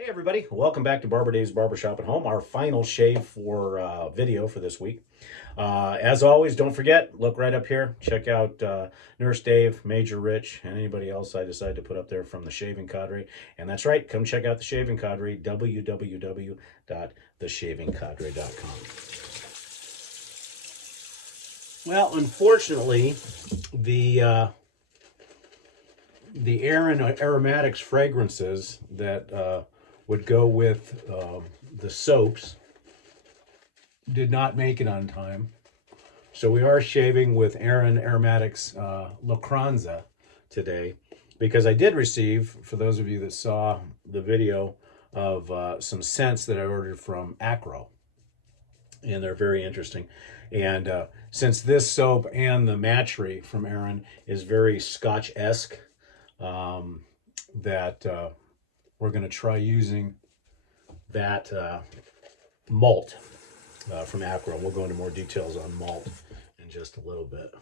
Hey everybody, welcome back to Barber Dave's Barbershop at Home, our final shave for video for this week. As always, don't forget, look right up here, check out Nurse Dave, Major Rich, and anybody else I decide to put up there from the Shaving Cadre. And that's right, come check out the Shaving Cadre, www.theshavingcadre.com. Well, unfortunately, the Arran aromatics fragrances that would go with the soaps did not make it on time. So we are shaving with Arran Aromatics Lochranza today, because I did receive, for those of you that saw the video, of some scents that I ordered from Akro. And they're very interesting. And since this soap and the matchery from Arran is very Scotch-esque, that we're going to try using that Malt from Akro. We'll go into more details on Malt in just a little bit.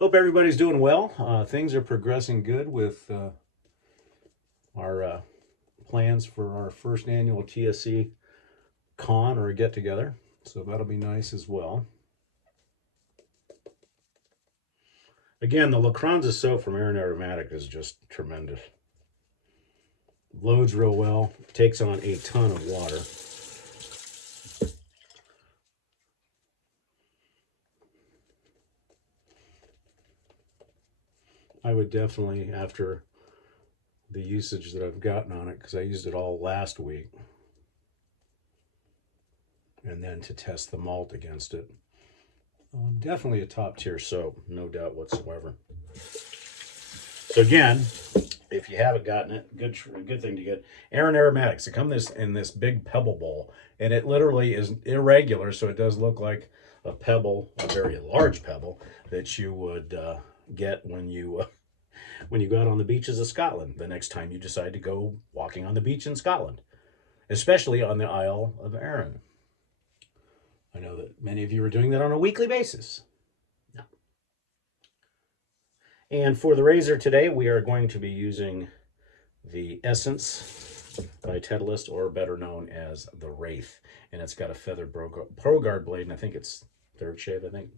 Hope everybody's doing well. Things are progressing good with our plans for our first annual TSC con or get-together. So that'll be nice as well. Again, the Lochranza soap from Arran Aromatic is just tremendous. Loads real well, takes on a ton of water. I would definitely, after the usage that I've gotten on it, because I used it all last week, and then to test the malt against it, definitely a top tier soap, no doubt whatsoever. So again, if you haven't gotten it, good thing to get. Arran Aromatics. They come in this big pebble bowl, and it literally is irregular, so it does look like a pebble, a very large pebble that you would get when you go out on the beaches of Scotland the next time you decide to go walking on the beach in Scotland, especially on the Isle of Arran. I know that many of you are doing that on a weekly basis. No. And for the razor today, we are going to be using the Essence by Tedalus, or better known as the Wraith. And it's got a feathered Pro Guard blade, and I think it's third shave, I think.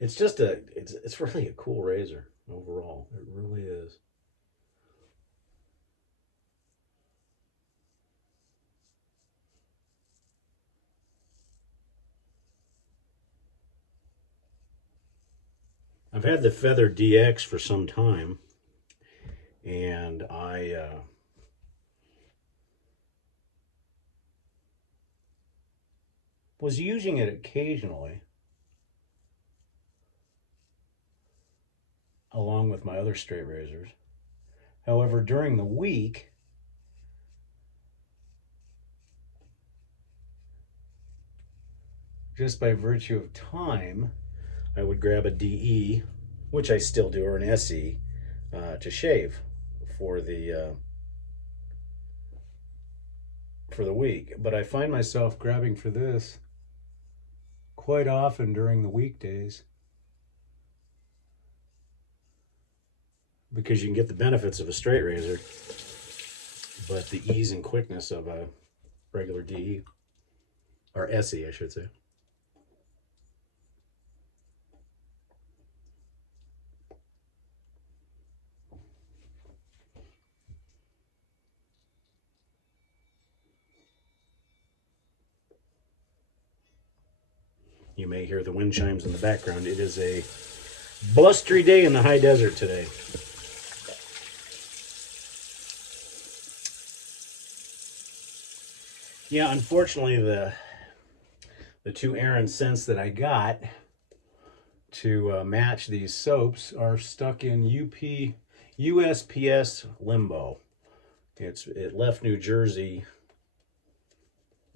It's just it's really a cool razor overall. It really is. I've had the Feather DX for some time, and I was using it occasionally along with my other straight razors. However, during the week, just by virtue of time, I would grab a DE, which I still do, or an SE, to shave for the week. But I find myself grabbing for this quite often during the weekdays, because you can get the benefits of a straight razor, but the ease and quickness of a regular DE, or SE, I should say. You may hear the wind chimes in the background. It is a blustery day in the high desert today. Yeah, unfortunately, the two Arran scents that I got to match these soaps are stuck in USPS limbo. It left New Jersey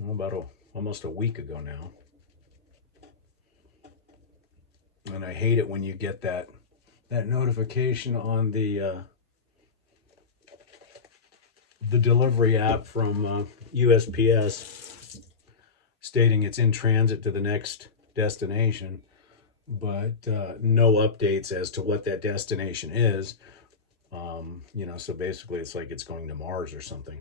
about almost a week ago now. And I hate it when you get that notification on the delivery app from USPS stating it's in transit to the next destination, but no updates as to what that destination is. You know, so basically it's like it's going to Mars or something.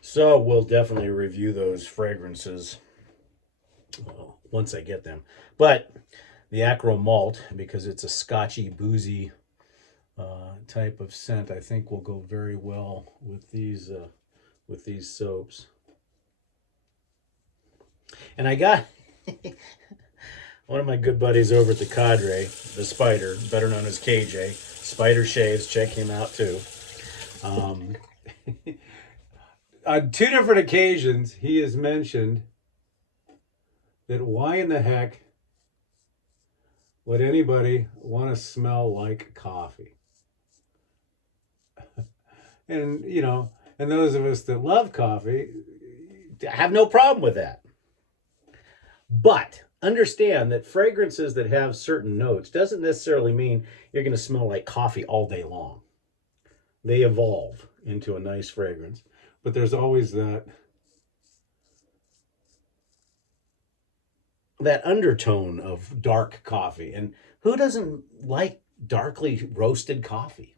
So we'll definitely review those fragrances once I get them. But the Akro Malt, because it's a scotchy, boozy type of scent, I think will go very well with these soaps. And I got one of my good buddies over at the Cadre, the Spider, better known as KJ, Spider Shaves. Check him out too. On 2 different occasions, he has mentioned that why in the heck would anybody want to smell like coffee? And, you know, and those of us that love coffee have no problem with that. But understand that fragrances that have certain notes doesn't necessarily mean you're going to smell like coffee all day long. They evolve into a nice fragrance. But there's always that undertone of dark coffee. And who doesn't like darkly roasted coffee?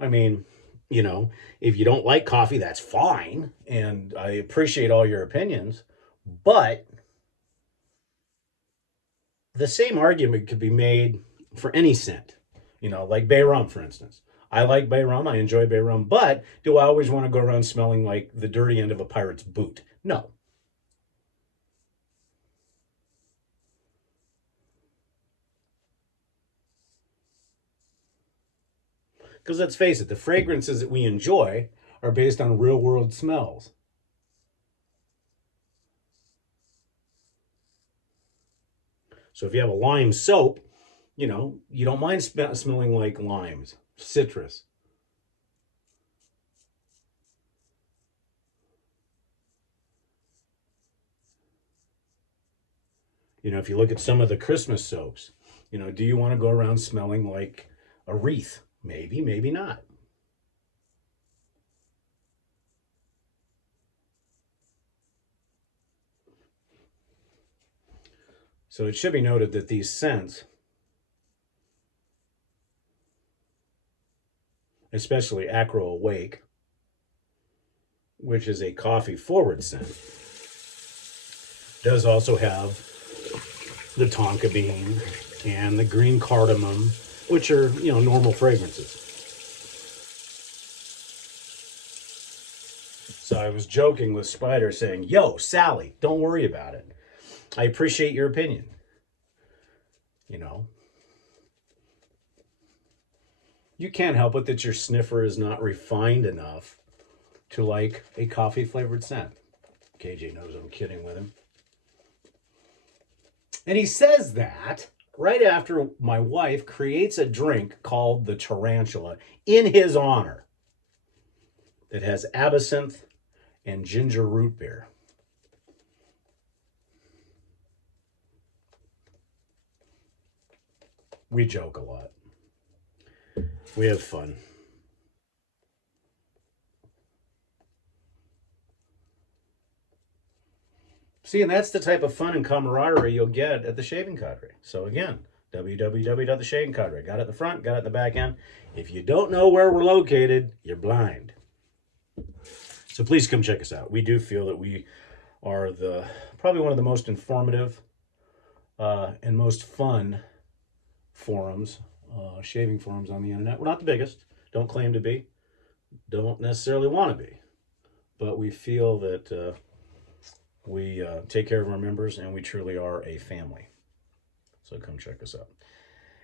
I mean, you know, if you don't like coffee, that's fine. And I appreciate all your opinions. But the same argument could be made for any scent, you know, like bay rum, for instance. I like bay rum. I enjoy bay rum. But do I always want to go around smelling like the dirty end of a pirate's boot? No. Because let's face it, the fragrances that we enjoy are based on real world smells. So if you have a lime soap, you know, you don't mind smelling like limes, citrus. You know, if you look at some of the Christmas soaps, you know, do you want to go around smelling like a wreath? Maybe, maybe not. So it should be noted that these scents, especially Akro Awake, which is a coffee forward scent, does also have the tonka bean and the green cardamom, which are, you know, normal fragrances. So I was joking with Spider saying, yo, Sally, don't worry about it. I appreciate your opinion. You know, you can't help it that your sniffer is not refined enough to like a coffee flavored scent. KJ knows I'm kidding with him. And he says that right after my wife creates a drink called the Tarantula in his honor that has absinthe and ginger root beer. We joke a lot. We have fun. See, and that's the type of fun and camaraderie you'll get at the Shaving Cadre. So again, www.theshavingcadre. Got it at the front, got it at the back end. If you don't know where we're located, you're blind. So please come check us out. We do feel that we are probably one of the most informative and most fun forums, shaving forums on the internet. We're not the biggest. Don't claim to be. Don't necessarily want to be. But we feel that we take care of our members and we truly are a family. So come check us out.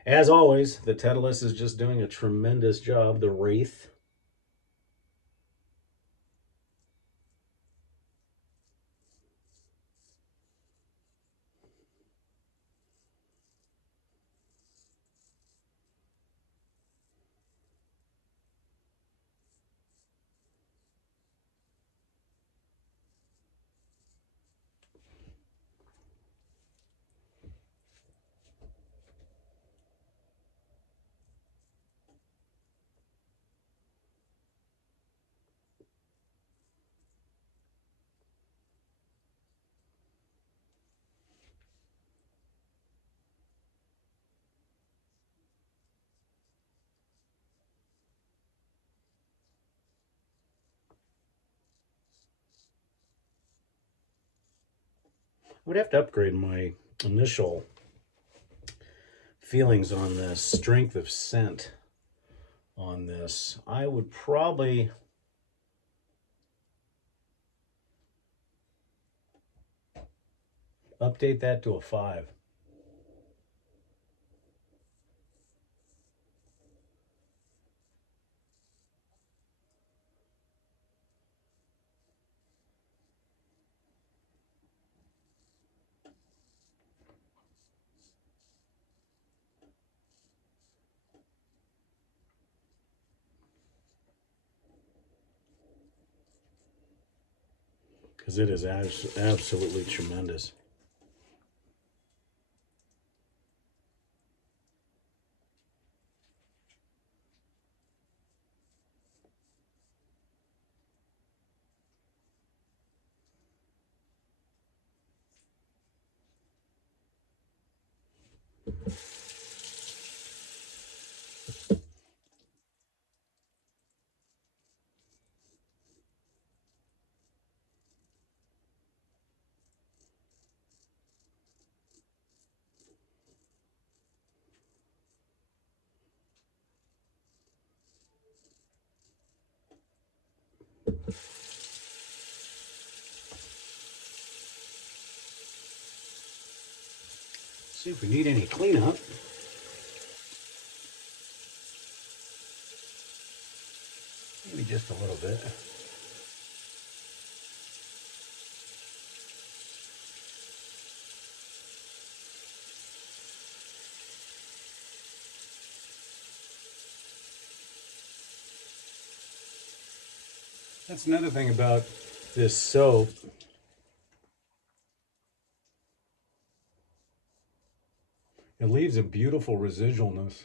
As always, the Tedalus is just doing a tremendous job. The Wraith. would have to upgrade my initial feelings on this strength of scent on this. I would probably update that to a 5. Because it is absolutely tremendous. See if we need any cleanup. Maybe just a little bit. That's another thing about this soap. It leaves a beautiful residualness.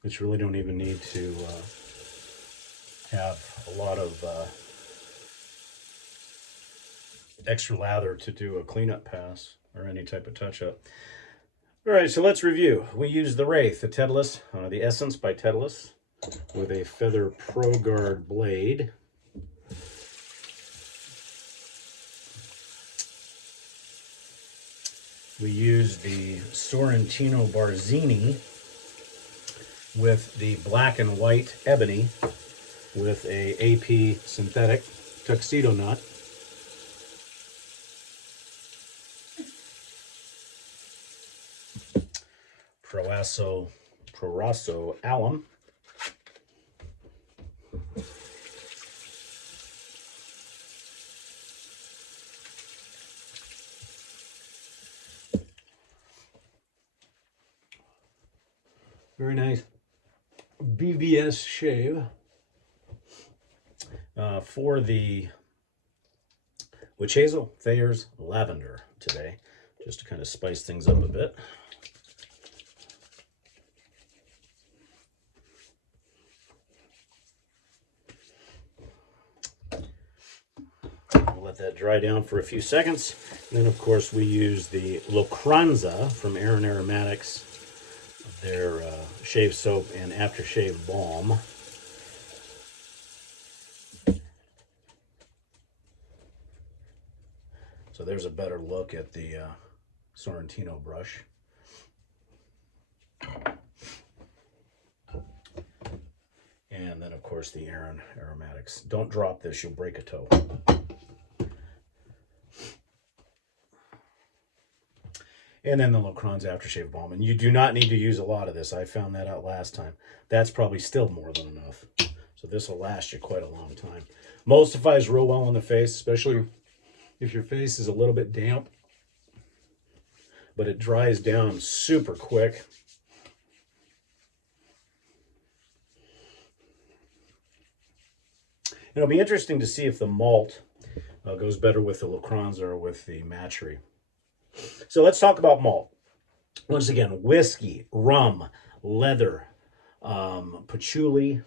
Which really don't even need to have a lot of extra lather to do a cleanup pass or any type of touch-up. All right, so let's review. We used the Wraith, the Tedalus, the Essence by Tedalus, with a Feather Pro Guard blade. We used the Sorrentino Barzini with the black and white ebony with a AP synthetic Tuxedo nut. Proraso Alum. Very nice BBS shave. For the witch hazel, Thayers, lavender today, just to kind of spice things up a bit. We'll let that dry down for a few seconds. And then, of course, we use the Lochranza from Arran Aromatics, their shave soap and aftershave balm. So there's a better look at the Sorrentino brush. And then, of course, the Arran Aromatics. Don't drop this, you'll break a toe. And then the Lochranza Aftershave Balm. And you do not need to use a lot of this. I found that out last time. That's probably still more than enough. So this will last you quite a long time. Emulsifies real well on the face, especially if your face is a little bit damp. But it dries down super quick. It'll be interesting to see if the Malt goes better with the Lochranza or with the Matchery. So let's talk about malt. Once again, whiskey, rum, leather, patchouli,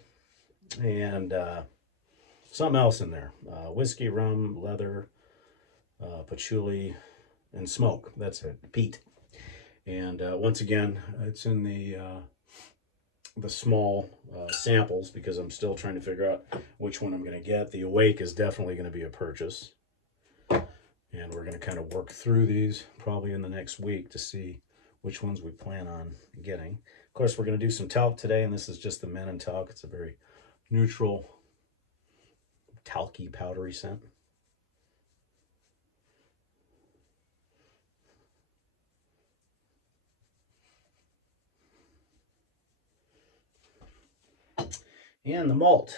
and something else in there. Whiskey, rum, leather, patchouli, and smoke. That's it, peat. And once again, it's in the small samples because I'm still trying to figure out which one I'm going to get. The Awake is definitely going to be a purchase. And we're going to kind of work through these probably in the next week to see which ones we plan on getting. Of course, we're going to do some talc today, and this is just the Men and Talc. It's a very neutral, talcy, powdery scent. And the Malt.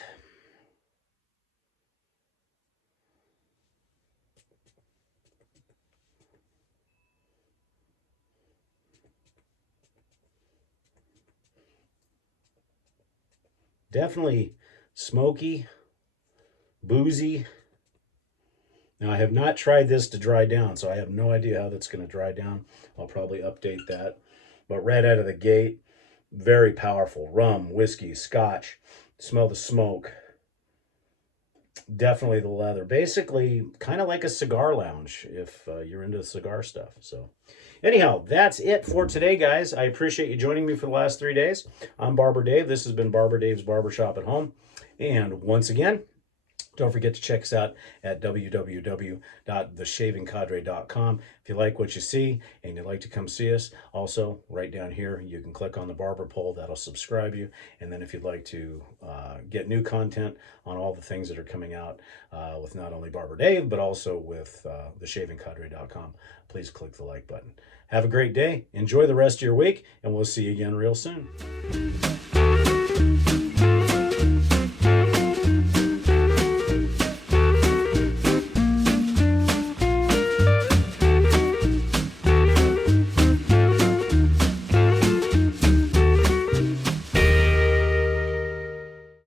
Definitely smoky, boozy. Now, I have not tried this to dry down, so I have no idea how that's going to dry down. I'll probably update that. But right out of the gate, very powerful. Rum, whiskey, scotch. Smell the smoke. Definitely the leather. Basically, kind of like a cigar lounge if you're into cigar stuff. So anyhow, that's it for today, guys. I appreciate you joining me for the last 3 days. I'm Barber Dave. This has been Barber Dave's Barbershop at Home. And once again, don't forget to check us out at www.theshavingcadre.com. If you like what you see and you'd like to come see us, also right down here, you can click on the barber pole. That'll subscribe you. And then if you'd like to get new content on all the things that are coming out with not only Barber Dave, but also with theshavingcadre.com, please click the like button. Have a great day. Enjoy the rest of your week, and we'll see you again real soon.